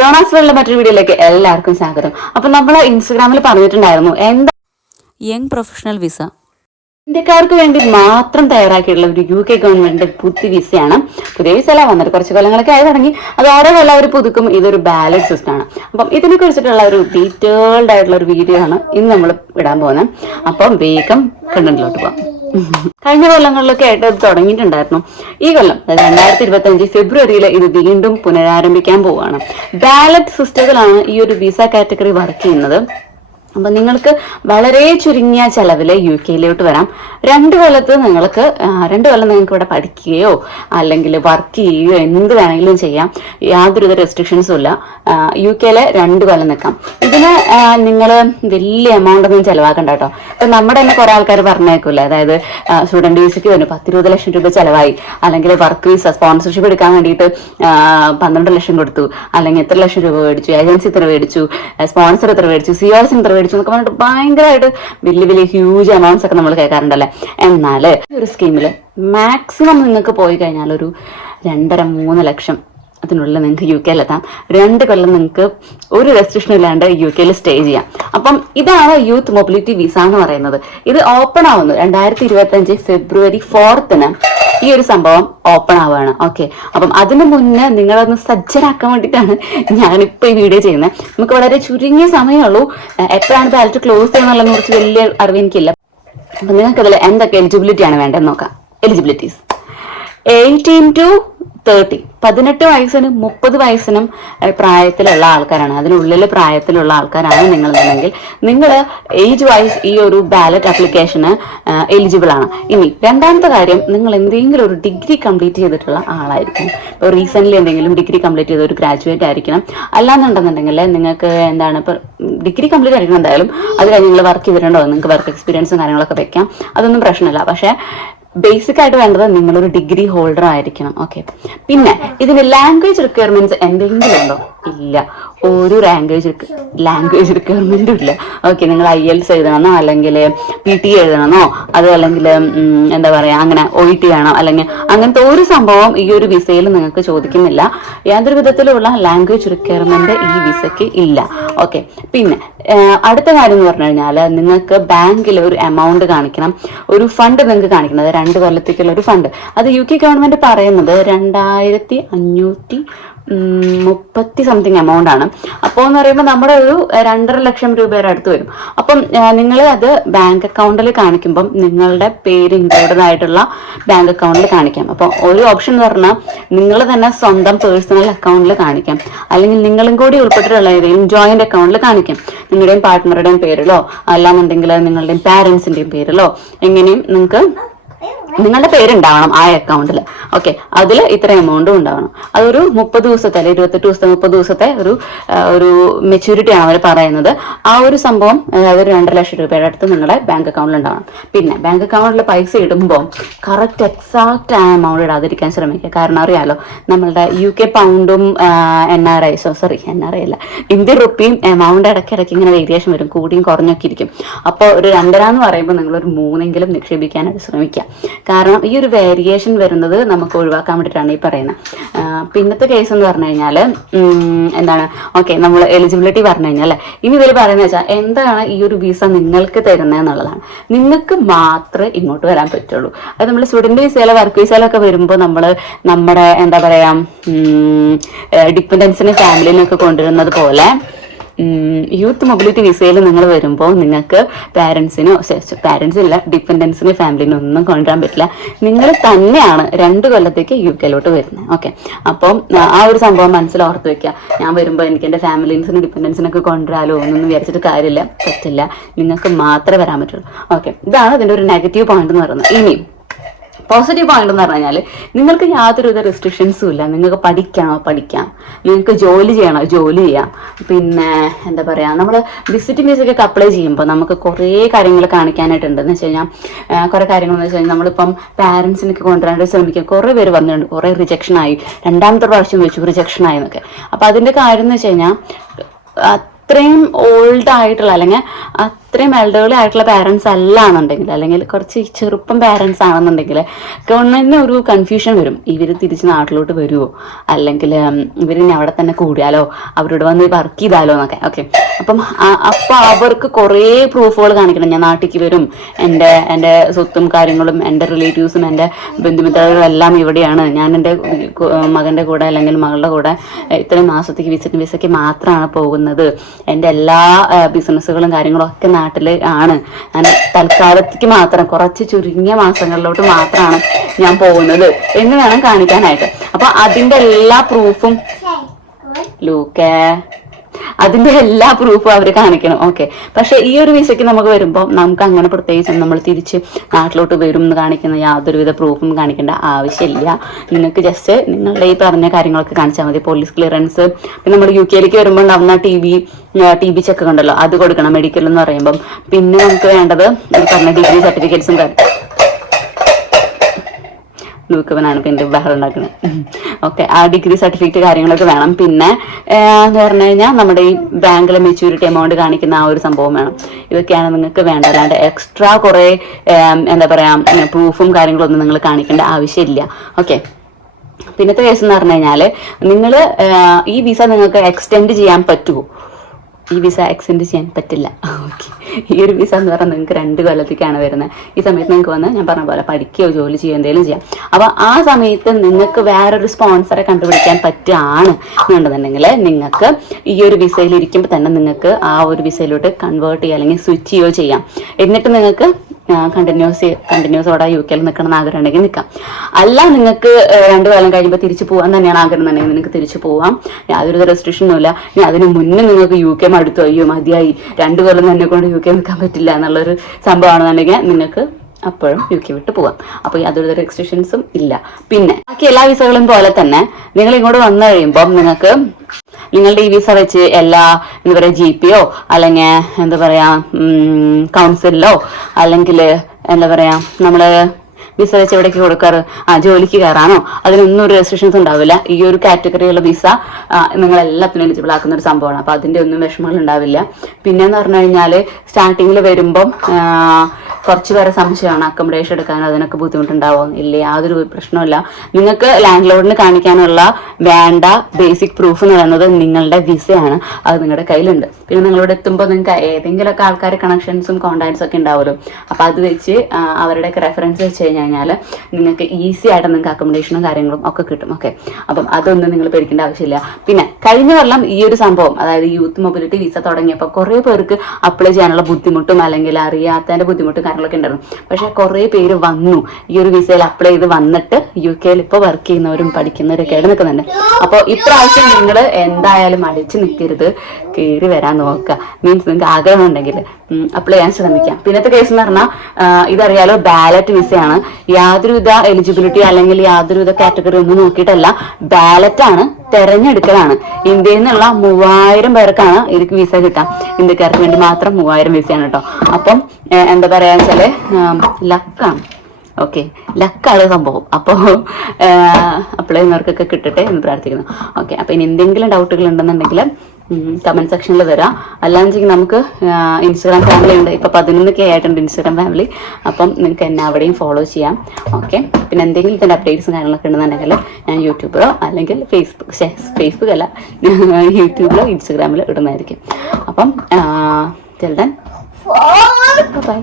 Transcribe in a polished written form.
ടോണാസ് വേൾഡിലെ മറ്റൊരു വീഡിയോയിലേക്ക് എല്ലാവർക്കും സ്വാഗതം. അപ്പൊ നമ്മൾ ഇൻസ്റ്റഗ്രാമിൽ പറഞ്ഞിട്ടുണ്ടായിരുന്നു എന്താ യങ് പ്രൊഫഷണൽ വിസ ഇന്ത്യക്കാർക്ക് വേണ്ടി മാത്രം തയ്യാറാക്കിയിട്ടുള്ള ഒരു UK ഗവൺമെന്റ് പുതിയ വിസയാണ്. പുതിയ വിസ അല്ല, വന്നിട്ട് കുറച്ച് കൊല്ലങ്ങളൊക്കെ ആയി തുടങ്ങി. അത് ഓരോ കൊല്ലം അവർ പുതുക്കും. ഇതൊരു ബാലറ്റ് സിസ്റ്റം ആണ്. അപ്പം ഇതിനെ കുറിച്ചിട്ടുള്ള ഒരു ഡീറ്റെയിൽഡ് ആയിട്ടുള്ള ഒരു വീഡിയോ ആണ് ഇന്ന് നമ്മൾ ഇടാൻ പോകുന്നത്. അപ്പം വേഗം കണ്ടന്റിലോട്ട് പോകാം. കഴിഞ്ഞ കൊല്ലങ്ങളിലൊക്കെ ആയിട്ട് ഇത് തുടങ്ങിയിട്ടുണ്ടായിരുന്നു. ഈ കൊല്ലം 2025 ഫെബ്രുവരിയിൽ ഇത് വീണ്ടും പുനരാരംഭിക്കാൻ പോവുകയാണ്. ബാലറ്റ് സിസ്റ്റത്തിലാണ് ഈ ഒരു വിസ കാറ്റഗറി വർക്ക് ചെയ്യുന്നത്. അപ്പൊ നിങ്ങൾക്ക് വളരെ ചുരുങ്ങിയ ചെലവില് UK വരാം. 2 കൊല്ലത്ത് നിങ്ങൾക്ക് 2 കൊല്ലം നിങ്ങൾക്ക് ഇവിടെ പഠിക്കുകയോ അല്ലെങ്കിൽ വർക്ക് ചെയ്യുകയോ എന്ത് വേണമെങ്കിലും ചെയ്യാം. യാതൊരുവിധ റെസ്ട്രിക്ഷൻസും ഇല്ല. UK 2 കൊല്ലം നിൽക്കാം. ഇതിന് നിങ്ങൾ വലിയ എമൗണ്ട് ഒന്നും ചെലവാക്കണ്ട കേട്ടോ. ഇപ്പൊ നമ്മുടെ തന്നെ കുറെ ആൾക്കാർ പറഞ്ഞേക്കൂല്ലേ, അതായത് സ്റ്റുഡന്റ് വിസയ്ക്ക് വരും 10-20 ലക്ഷം രൂപ ചെലവായി, അല്ലെങ്കിൽ വർക്ക് വിസ സ്പോൺസർഷിപ്പ് എടുക്കാൻ വേണ്ടിയിട്ട് 12 ലക്ഷം കൊടുത്തു, അല്ലെങ്കിൽ എത്ര ലക്ഷം രൂപ മേടിച്ചു, ഏജൻസി ഇത്ര മേടിച്ചു, സ്പോൺസർ എത്ര മേടിച്ചു, COS എത്ര മേടിച്ചു എന്നൊക്കെ പറഞ്ഞിട്ട് ഭയങ്കരമായിട്ട് വലിയ ഹ്യൂജ് എമൗണ്ട്സ് ഒക്കെ നമ്മൾ കേൾക്കാറുണ്ടല്ലേ. എന്നാല് ഒരു സ്കീമില് മാക്സിമം നിങ്ങൾക്ക് പോയി കഴിഞ്ഞാൽ ഒരു 2.5-3 ലക്ഷം അതിനുള്ളിൽ നിങ്ങൾക്ക് UK എത്താം. 2 കൊല്ലം നിങ്ങൾക്ക് ഒരു റെസ്ട്രിക്ഷൻ ഇല്ലാണ്ട് UK സ്റ്റേ ചെയ്യാം. അപ്പം ഇതാണ് യൂത്ത് മൊബിലിറ്റി വിസ എന്ന് പറയുന്നത്. ഇത് ഓപ്പൺ ആവുന്നത് 2025 ഫെബ്രുവരി 4 ഈ ഒരു സംഭവം ഓപ്പൺ ആവുകയാണ്. ഓക്കെ, അപ്പം അതിന് മുന്നേ നിങ്ങളൊന്ന് സജ്ജരാക്കാൻ വേണ്ടിയിട്ടാണ് ഞാനിപ്പോൾ ഈ വീഡിയോ ചെയ്യുന്നത്. നമുക്ക് വളരെ ചുരുങ്ങിയ സമയമുള്ളൂ. എപ്പോഴാണ് ബാലറ്റ് ക്ലോസ് ചെയ്യുന്നതിനെ കുറിച്ച് വലിയ അറിവ് എനിക്കില്ല. അപ്പം നിങ്ങൾക്ക് അതിൽ എന്തൊക്കെ എലിജിബിലിറ്റി ആണ് വേണ്ടതെന്ന് നോക്കാം. എലിജിബിലിറ്റീസ് 18 to 30, 18 വയസ്സിനും 30 വയസ്സിനും പ്രായത്തിലുള്ള ആൾക്കാരാണ്, അതിനുള്ളിൽ പ്രായത്തിലുള്ള ആൾക്കാരാണ് നിങ്ങളെന്നുണ്ടെങ്കിൽ നിങ്ങൾ ഏജ് വൈസ് ഈ ഒരു ബാലറ്റ് ആപ്ലിക്കേഷന് എലിജിബിൾ ആണ്. ഇനി രണ്ടാമത്തെ കാര്യം, നിങ്ങൾ എന്തെങ്കിലും ഒരു ഡിഗ്രി കംപ്ലീറ്റ് ചെയ്തിട്ടുള്ള ആളായിരിക്കണം. ഇപ്പോൾ റീസെന്റ് എന്തെങ്കിലും ഡിഗ്രി കംപ്ലീറ്റ് ചെയ്ത ഒരു ഗ്രാജുവേറ്റ് ആയിരിക്കണം. അല്ലാന്നുണ്ടെന്നുണ്ടെങ്കിൽ നിങ്ങൾക്ക് എന്താണ്, ഇപ്പോൾ ഡിഗ്രി കംപ്ലീറ്റ് ആയിരിക്കണം എന്തായാലും. അത് കഴിഞ്ഞ് നിങ്ങൾ വർക്ക് ചെയ്തിട്ടുണ്ടോ, നിങ്ങൾക്ക് വർക്ക് എക്സ്പീരിയൻസും കാര്യങ്ങളൊക്കെ വെക്കാം, അതൊന്നും പ്രശ്നമില്ല. പക്ഷേ ബേസിക് ആയിട്ട് വേണ്ടത് നിങ്ങളൊരു ഡിഗ്രി ഹോൾഡർ ആയിരിക്കണം. ഓക്കെ, പിന്നെ ഇതിന് ലാംഗ്വേജ് റിക്വയർമെന്റ്സ് എന്തെങ്കിലും ഉണ്ടോ? ഇല്ല, ഒരു ലാംഗ്വേജ് റിക്വയർമെന്റും ഇല്ല. ഓക്കെ, നിങ്ങൾ IELTS എഴുതണമെന്നോ അല്ലെങ്കിൽ PT എഴുതണമെന്നോ, അത് അല്ലെങ്കിൽ എന്താ പറയാ അങ്ങനെ OET ആണോ, അല്ലെങ്കിൽ അങ്ങനത്തെ ഒരു സംഭവം ഈ ഒരു വിസയിൽ നിങ്ങൾക്ക് ചോദിക്കുന്നില്ല. യാതൊരു വിധത്തിലുള്ള ലാംഗ്വേജ് റിക്വയർമെന്റ് ഈ വിസയ്ക്ക് ഇല്ല. ഓക്കെ, പിന്നെ അടുത്ത കാര്യം എന്ന് പറഞ്ഞു കഴിഞ്ഞാൽ നിങ്ങൾക്ക് ബാങ്കിൽ ഒരു എമൗണ്ട് കാണിക്കണം, ഒരു ഫണ്ട് നിങ്ങൾക്ക് കാണിക്കണം. 2 കൊല്ലത്തേക്കുള്ള ഒരു ഫണ്ട്. അത് UK ഗവൺമെന്റ് പറയുന്നത് 2530 സംതിങ് എമൗണ്ട് ആണ്. അപ്പോൾ എന്ന് പറയുമ്പോൾ നമ്മുടെ ഒരു 2.5 ലക്ഷം രൂപയുടെ അടുത്ത് വരും. അപ്പം നിങ്ങൾ അത് ബാങ്ക് അക്കൗണ്ടിൽ കാണിക്കുമ്പം നിങ്ങളുടെ പേര് ഇൻക്ലൂഡഡ് ആയിട്ടുള്ള ബാങ്ക് അക്കൗണ്ടിൽ കാണിക്കാം. അപ്പം ഒരു ഓപ്ഷൻ എന്ന് പറഞ്ഞാൽ നിങ്ങൾ തന്നെ സ്വന്തം പേഴ്സണൽ അക്കൗണ്ടിൽ കാണിക്കാം, അല്ലെങ്കിൽ നിങ്ങളും കൂടി ഉൾപ്പെട്ടിട്ടുള്ള ഏതെങ്കിലും ജോയിന്റ് അക്കൗണ്ടിൽ കാണിക്കാം. നിങ്ങളുടെയും പാർട്ട്ണറുടെയും പേരിലോ അല്ലാന്നുണ്ടെങ്കിൽ നിങ്ങളുടെയും പാരന്റ്സിന്റെയും പേരിലോ എങ്ങനെയും നിങ്ങൾക്ക് നിങ്ങളുടെ പേരുണ്ടാവണം ആ അക്കൗണ്ടിൽ. ഓക്കെ, അതിൽ ഇത്ര എമൗണ്ടും ഉണ്ടാവണം. അതൊരു 30 ദിവസത്തെ അല്ലെ 28 ദിവസത്തെ 30 ദിവസത്തെ ഒരു മെച്യൂരിറ്റി ആണ് അവർ പറയുന്നത്. ആ ഒരു സംഭവം അതായത് 2.5 ലക്ഷം രൂപയുടെ അടുത്ത് നിങ്ങളുടെ ബാങ്ക് അക്കൗണ്ടിൽ ഉണ്ടാവണം. പിന്നെ ബാങ്ക് അക്കൗണ്ടിൽ പൈസ ഇടുമ്പോൾ കറക്റ്റ് എക്സാക്റ്റ് ആ എമൗണ്ട് ഇടാതിരിക്കാൻ ശ്രമിക്കുക. കാരണം അറിയാലോ, നമ്മളുടെ UK പൗണ്ടും NRI അല്ല, ഇന്ത്യൻ റുപ്പിയും എമൗണ്ട് ഇടയ്ക്കിടയ്ക്ക് ഇങ്ങനെ വേരിയേഷൻ വരും, കൂടിയും കുറഞ്ഞൊക്കെ ഇരിക്കും. അപ്പോൾ ഒരു 2.5 എന്ന് പറയുമ്പോൾ നിങ്ങളൊരു 3 നിക്ഷേപിക്കാനായിട്ട് ശ്രമിക്കുക. കാരണം ഈ ഒരു വേരിയേഷൻ വരുന്നത് നമുക്ക് ഒഴിവാക്കാൻ വേണ്ടിയിട്ടാണ് ഈ പറയുന്നത്. പിന്നത്തെ കേസ് എന്ന് പറഞ്ഞു കഴിഞ്ഞാൽ എന്താണ്, ഓക്കെ, നമ്മൾ എലിജിബിലിറ്റി പറഞ്ഞു കഴിഞ്ഞാൽ ഇനി ഇതിൽ പറയുന്നത് വെച്ചാൽ എന്താണ് ഈ ഒരു വിസ നിങ്ങൾക്ക് തരുന്നത് എന്നുള്ളതാണ്. നിങ്ങൾക്ക് മാത്രമേ ഇങ്ങോട്ട് വരാൻ പറ്റുള്ളൂ. അത് നമ്മൾ സ്റ്റുഡന്റ് വിസയിലോ വർക്ക് വിസയിലോ ഒക്കെ വരുമ്പോൾ നമ്മുടെ എന്താ പറയാ ഡിപ്പെൻഡൻസിനെ ഫാമിലിനൊക്കെ കൊണ്ടുവരുന്നത് പോലെ യൂത്ത് മൊബിലിറ്റി വിസയിൽ നിങ്ങൾ വരുമ്പോൾ നിങ്ങൾക്ക് പാരൻസില്ല ഡിപ്പെൻഡൻസിന് ഫാമിലിനെ ഒന്നും കൊണ്ടുവരാൻ പറ്റില്ല. നിങ്ങൾ തന്നെയാണ് 2 കൊല്ലത്തേക്ക് UK വരുന്നത്. ഓക്കെ, അപ്പം ആ ഒരു സംഭവം മനസ്സിൽ ഓർത്ത് വെക്കുക. ഞാൻ വരുമ്പോൾ എനിക്ക് എൻ്റെ ഫാമിലീസിനും ഡിപ്പെൻഡൻസിനൊക്കെ കൊണ്ടുവരാലോ എന്നൊന്നും വിചാരിച്ചിട്ട് കാര്യമില്ല, പറ്റില്ല. നിങ്ങൾക്ക് മാത്രമേ വരാൻ പറ്റുള്ളൂ. ഓക്കെ, ഇതാണ് ഇതിൻ്റെ ഒരു നെഗറ്റീവ് പോയിന്റ് എന്ന് പറയുന്നത്. ഇനി പോസിറ്റീവ് പോയിന്റ് എന്ന് പറഞ്ഞാൽ നിങ്ങൾക്ക് യാതൊരുവിധ റെസ്ട്രിക്ഷൻസും ഇല്ല. നിങ്ങൾക്ക് പഠിക്കണോ പഠിക്കാം, നിങ്ങൾക്ക് ജോലി ചെയ്യണോ ജോലി ചെയ്യാം. പിന്നെ എന്താ പറയുക, നമ്മൾ വിസിറ്റിംഗ് വിസയ്ക്കൊക്കെ അപ്ലൈ ചെയ്യുമ്പോൾ നമുക്ക് കുറേ കാര്യങ്ങൾ കാണിക്കാനായിട്ടുണ്ട്. എന്ന് വെച്ച് കഴിഞ്ഞാൽ കുറേ കാര്യങ്ങൾ എന്ന് വെച്ച് കഴിഞ്ഞാൽ നമ്മളിപ്പം പാരൻസിനൊക്കെ കൊണ്ടുവരാനായിട്ട് ശ്രമിക്കുക. കുറേ പേര് പറഞ്ഞിട്ടുണ്ട്, കുറേ റിജക്ഷനായി, 2ാമത്തെ പ്രാവശ്യം വെച്ചു റിജക്ഷനായി എന്നൊക്കെ. അപ്പം അതിൻ്റെ കാര്യം എന്ന് വെച്ച് കഴിഞ്ഞാൽ അത്രയും ഓൾഡ് ആയിട്ടുള്ള അല്ലെങ്കിൽ അത്രയും എൽഡർലി ആയിട്ടുള്ള പാരൻസ് അല്ല എന്നുണ്ടെങ്കിൽ, അല്ലെങ്കിൽ കുറച്ച് ചെറുപ്പം പാരൻസ് ആണെന്നുണ്ടെങ്കിൽ ഗവൺമെന്റിന് ഒരു കൺഫ്യൂഷൻ വരും. ഇവർ തിരിച്ച് നാട്ടിലോട്ട് വരുമോ, അല്ലെങ്കിൽ ഇവരിനി അവിടെ തന്നെ കൂടിയാലോ, അവരോട് വന്ന് വർക്ക് ചെയ്താലോ എന്നൊക്കെ. ഓക്കെ, അപ്പം അവർക്ക് കുറേ പ്രൂഫുകൾ കാണിക്കണം. ഞാൻ നാട്ടിലേക്ക് വരും, എൻ്റെ സ്വത്തും കാര്യങ്ങളും എൻ്റെ റിലേറ്റീവ്സും എൻ്റെ ബന്ധുമിത്രങ്ങളും എല്ലാം ഇവിടെയാണ്, ഞാൻ എൻ്റെ മകൻ്റെ കൂടെ അല്ലെങ്കിൽ മകളുടെ കൂടെ ഇത്രയും മാസത്തേക്ക് വിസയ്ക്ക് മാത്രമാണ് പോകുന്നത്, എൻ്റെ എല്ലാ ബിസിനസ്സുകളും കാര്യങ്ങളും ഒക്കെ നാട്ടിൽ ആണ്, ഞാൻ തൽക്കാലത്തേക്ക് മാത്രം കുറച്ച് ചുരുങ്ങിയ മാസങ്ങളിലോട്ട് മാത്രമാണ് ഞാൻ പോകുന്നത് എന്ന് വേണം കാണിക്കാനായിട്ട്. അപ്പൊ അതിന്റെ എല്ലാ പ്രൂഫും അതിന്റെ എല്ലാ പ്രൂഫും അവർ കാണിക്കണം. ഓക്കെ, പക്ഷെ ഈ ഒരു വിസയ്ക്ക് നമുക്ക് വരുമ്പോൾ നമുക്ക് അങ്ങനെ പ്രത്യേകിച്ച് നമ്മൾ തിരിച്ച് നാട്ടിലോട്ട് വരും എന്ന് കാണിക്കുന്ന യാതൊരുവിധ പ്രൂഫും കാണിക്കേണ്ട ആവശ്യമില്ല. നിങ്ങൾക്ക് ജസ്റ്റ് നിങ്ങളുടെ ഈ പറഞ്ഞ കാര്യങ്ങളൊക്കെ കാണിച്ചാൽ മതി. പോലീസ് ക്ലിയറൻസ്, പിന്നെ നമ്മൾ UK യിലേക്ക് വരുമ്പോൾ ഉണ്ടാവുന്ന TB ചെക്ക് ഉണ്ടല്ലോ, അത് കൊടുക്കണം മെഡിക്കൽ എന്ന് പറയുമ്പം. പിന്നെ നമുക്ക് വേണ്ടത് പറഞ്ഞ ഡിഗ്രി സർട്ടിഫിക്കറ്റ്സും ലൂക്കവനാണ് പിന്നെ ബഹളം ഉണ്ടാക്കുന്നത്. ഓക്കെ, ആ ഡിഗ്രി സർട്ടിഫിക്കറ്റ് കാര്യങ്ങളൊക്കെ വേണം. പിന്നെ എന്ന് പറഞ്ഞു കഴിഞ്ഞാൽ നമ്മുടെ ഈ ബാങ്കിലെ മെച്യൂരിറ്റി എമൗണ്ട് കാണിക്കുന്ന ആ ഒരു സംഭവം വേണം. ഇതൊക്കെയാണ് നിങ്ങൾക്ക് വേണ്ട. അല്ലാണ്ട് എക്സ്ട്രാ കുറേ എന്താ പറയുക പ്രൂഫും കാര്യങ്ങളൊന്നും നിങ്ങൾ കാണിക്കേണ്ട ആവശ്യമില്ല. ഓക്കെ, പിന്നത്തെ കേസ് എന്ന് പറഞ്ഞു കഴിഞ്ഞാൽ നിങ്ങൾ ഈ വിസ നിങ്ങൾക്ക് എക്സ്റ്റെൻഡ് ചെയ്യാൻ പറ്റുമോ? ഈ വിസ എക്സ്റ്റെൻഡ് ചെയ്യാൻ പറ്റില്ല. ഓക്കെ, ഈ ഒരു വിസ എന്ന് പറഞ്ഞാൽ നിങ്ങൾക്ക് 2 കൊല്ലത്തേക്കാണ് വരുന്നത്. ഈ സമയത്ത് നിങ്ങൾക്ക് വന്ന് ഞാൻ പറഞ്ഞ പോലെ പഠിക്കുകയോ ജോലി ചെയ്യുകയോ എന്തെങ്കിലും ചെയ്യാം. അപ്പോൾ ആ സമയത്ത് നിങ്ങൾക്ക് വേറൊരു സ്പോൺസറെ കണ്ടുപിടിക്കാൻ പറ്റുകയാണ് എന്നുണ്ടെന്നുണ്ടെങ്കിൽ നിങ്ങൾക്ക് ഈ ഒരു വിസയിൽ ഇരിക്കുമ്പോൾ തന്നെ നിങ്ങൾക്ക് ആ ഒരു വിസയിലോട്ട് കൺവേർട്ട് ചെയ്യുക അല്ലെങ്കിൽ സ്വിച്ച് ചെയ്യുകയോ ചെയ്യാം. എന്നിട്ട് നിങ്ങൾക്ക് കണ്ടിന്യൂസോടെ UK നിൽക്കണം ആഗ്രഹം ഉണ്ടെങ്കിൽ നിൽക്കാം. അല്ല, നിങ്ങൾക്ക് 2 കൊല്ലം കഴിയുമ്പോൾ തിരിച്ചു പോകാൻ തന്നെയാണ് ആഗ്രഹം എന്നുണ്ടെങ്കിൽ നിങ്ങൾക്ക് തിരിച്ചു പോവാം. യാതൊരു റെസ്ട്രിക്ഷനും ഇല്ല. ഇനി അതിന് മുന്നേ നിങ്ങൾക്ക് UK മടുത്തു, അയ്യോ മതിയായി 2 കൊല്ലം തന്നെ കൊണ്ട് UK നിൽക്കാൻ പറ്റില്ല എന്നുള്ളൊരു സംഭവമാണെന്നുണ്ടെങ്കിൽ നിങ്ങൾക്ക് അപ്പോഴും UK വിട്ട് പോവാം. അപ്പോൾ യാതൊരു റെസ്ട്രിക്ഷൻസും ഇല്ല. പിന്നെ ബാക്കി എല്ലാ വിസകളും പോലെ തന്നെ നിങ്ങൾ ഇങ്ങോട്ട് വന്നു കഴിയുമ്പോൾ നിങ്ങൾക്ക് നിങ്ങളുടെ ഈ വിസ വെച്ച് എല്ലാ എന്താ പറയുക GPയോ അല്ലെങ്കിൽ എന്താ പറയാ കൗൺസിലിലോ അല്ലെങ്കിൽ എന്താ പറയാ നമ്മള് വിസ വെച്ച് എവിടേക്ക് കൊടുക്കാറ്, ജോലിക്ക് കയറാനോ അതിനൊന്നും ഒരു റെസ്ട്രിക്ഷൻസ് ഉണ്ടാവില്ല. ഈ ഒരു കാറ്റഗറിയുള്ള വിസ നിങ്ങൾ എല്ലാത്തിനും എലിജിബിൾ ആക്കുന്ന ഒരു സംഭവമാണ്. അപ്പോൾ അതിൻ്റെ ഒന്നും വിഷമങ്ങൾ ഉണ്ടാവില്ല. പിന്നെന്ന് പറഞ്ഞു കഴിഞ്ഞാൽ സ്റ്റാർട്ടിങ്ങിൽ വരുമ്പം കുറച്ച് പേരെ സംശയമാണ് അക്കോമഡേഷൻ എടുക്കാനോ അതിനൊക്കെ ബുദ്ധിമുട്ടുണ്ടാവോ ഇല്ലേ, യാതൊരു പ്രശ്നമില്ല. നിങ്ങൾക്ക് ലാൻഡ് ലോഡിന് കാണിക്കാനുള്ള വേണ്ട ബേസിക് പ്രൂഫ് എന്ന് പറയുന്നത് നിങ്ങളുടെ വിസയാണ്. അത് നിങ്ങളുടെ കയ്യിലുണ്ട്. പിന്നെ നിങ്ങളിവിടെ എത്തുമ്പോൾ നിങ്ങൾക്ക് ഏതെങ്കിലുമൊക്കെ ആൾക്കാർ കണക്ഷൻസും കോൺടാക്ട്സും ഒക്കെ ഉണ്ടാവുമല്ലോ. അപ്പോൾ അത് വെച്ച് അവരുടെയൊക്കെ റെഫറൻസ് വെച്ച് കഴിഞ്ഞാൽ നിങ്ങൾക്ക് ഈസി ആയിട്ട് നിങ്ങൾക്ക് അക്കോമഡേഷനും കാര്യങ്ങളും ഒക്കെ കിട്ടും. ഓക്കെ, അപ്പം അതൊന്നും നിങ്ങൾ പേടിക്കേണ്ട ആവശ്യമില്ല. പിന്നെ കഴിഞ്ഞ കൊല്ലം ഈ ഒരു സംഭവം, അതായത് യൂത്ത് മൊബിലിറ്റി വിസ തുടങ്ങിയപ്പോൾ കുറേ പേർക്ക് അപ്ലൈ ചെയ്യാനുള്ള ബുദ്ധിമുട്ടും അല്ലെങ്കിൽ അറിയാത്തതിൻ്റെ ബുദ്ധിമുട്ടും കാര്യങ്ങളൊക്കെ ഉണ്ടായിരുന്നു. പക്ഷെ കുറേ പേര് വന്നു, ഈ ഒരു വിസയിൽ അപ്ലൈ ചെയ്ത് വന്നിട്ട് UK ഇപ്പോൾ വർക്ക് ചെയ്യുന്നവരും പഠിക്കുന്നവരൊക്കെ ആയിട്ട് നിൽക്കുന്നുണ്ട്. അപ്പോൾ ഇപ്രാവശ്യം നിങ്ങൾ എന്തായാലും അടിച്ചു നിൽക്കരുത്, കയറി വരാൻ നോക്കുക. മീൻസ് നിങ്ങൾക്ക് ആഗ്രഹം ഉണ്ടെങ്കിൽ അപ്ലൈ ചെയ്യാൻ ശ്രമിക്കാം. പിന്നത്തെ കേസ് എന്ന് പറഞ്ഞാൽ ഇതറിയാലോ, ബാലറ്റ് വിസയാണ്. യാതൊരുവിധ എലിജിബിലിറ്റി അല്ലെങ്കിൽ യാതൊരുവിധ കാറ്റഗറി ഒന്നും നോക്കിയിട്ടല്ല, ബാലറ്റാണ്, തെരഞ്ഞെടുക്കലാണ്. ഇന്ത്യയിൽ നിന്നുള്ള 3000 പേർക്കാണ് ഇതിക്ക് വിസ കിട്ടാം. ഇന്ത്യക്കാർക്ക് വേണ്ടി മാത്രം 3000 വിസയാണ് കേട്ടോ. അപ്പം എന്താ പറയാ വെച്ചാല് ലക്കാണ്. ഓക്കെ, ലക്കാണ് സംഭവം. അപ്പോൾ അപ്ലൈ ചെയ്യുന്നവർക്കൊക്കെ കിട്ടട്ടെ എന്ന് പ്രാർത്ഥിക്കുന്നു. ഓക്കെ, അപ്പം ഇനി എന്തെങ്കിലും ഡൗട്ടുകൾ ഉണ്ടെന്നുണ്ടെങ്കിൽ കമന്റ് സെക്ഷനിൽ വരാം. അല്ലാന്നുവെച്ചെങ്കിൽ നമുക്ക് ഇൻസ്റ്റാഗ്രാം ഫാമിലി ഉണ്ട്. ഇപ്പം 11K ആയിട്ടുണ്ട് ഇൻസ്റ്റാഗ്രാം ഫാമിലി. അപ്പം നിങ്ങൾക്ക് എന്നെ അവിടെയും ഫോളോ ചെയ്യാം. ഓക്കെ, പിന്നെ എന്തെങ്കിലും ഇതിൻ്റെ അപ്ഡേറ്റ്സും കാര്യങ്ങളൊക്കെ ഉണ്ടെന്നുണ്ടെങ്കിൽ ഞാൻ യൂട്യൂബിലോ അല്ലെങ്കിൽ ഫേസ്ബുക്ക് അല്ല യൂട്യൂബിലോ ഇൻസ്റ്റാഗ്രാമിലോ ഇടുന്നതായിരിക്കും. അപ്പം till then, bye.